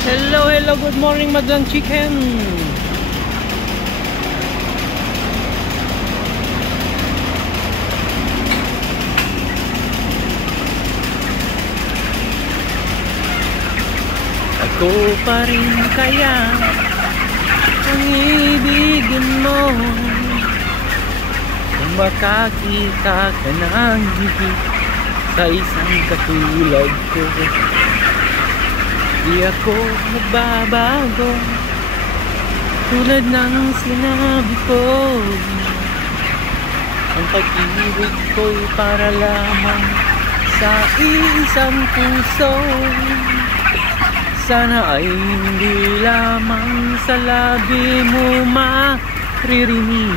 Hello, hello, good morning, Madlang Chicken. Ako pa rin kaya ang ibigin mo, kung makakita ka ng higit sa isang katulad ko. Di ako nagbabago, tulad ng sinabi ko. Ang pag-ibig ko'y para lamang sa isang puso. Sana ay hindi lamang sa labi mo maririnig.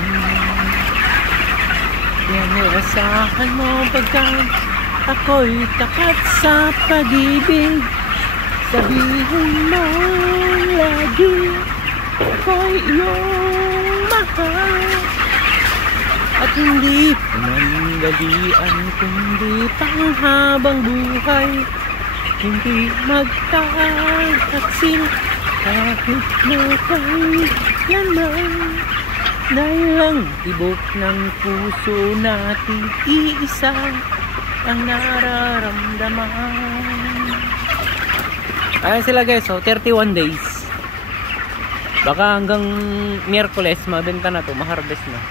Yan ay asahan mo pagkat ako'y takat sa pag-ibig. Sabihin mo lagi ako'y iyong mahal, at hindi panandalian kundi panghabang buhay. Hindi magtataksil kahit na kailanman, dahil lang tibok ng puso natin iisa ang nararamdaman. Ayan sila guys, so 31 days. Baka hanggang Miyerkules mabenta na to, maharvest na.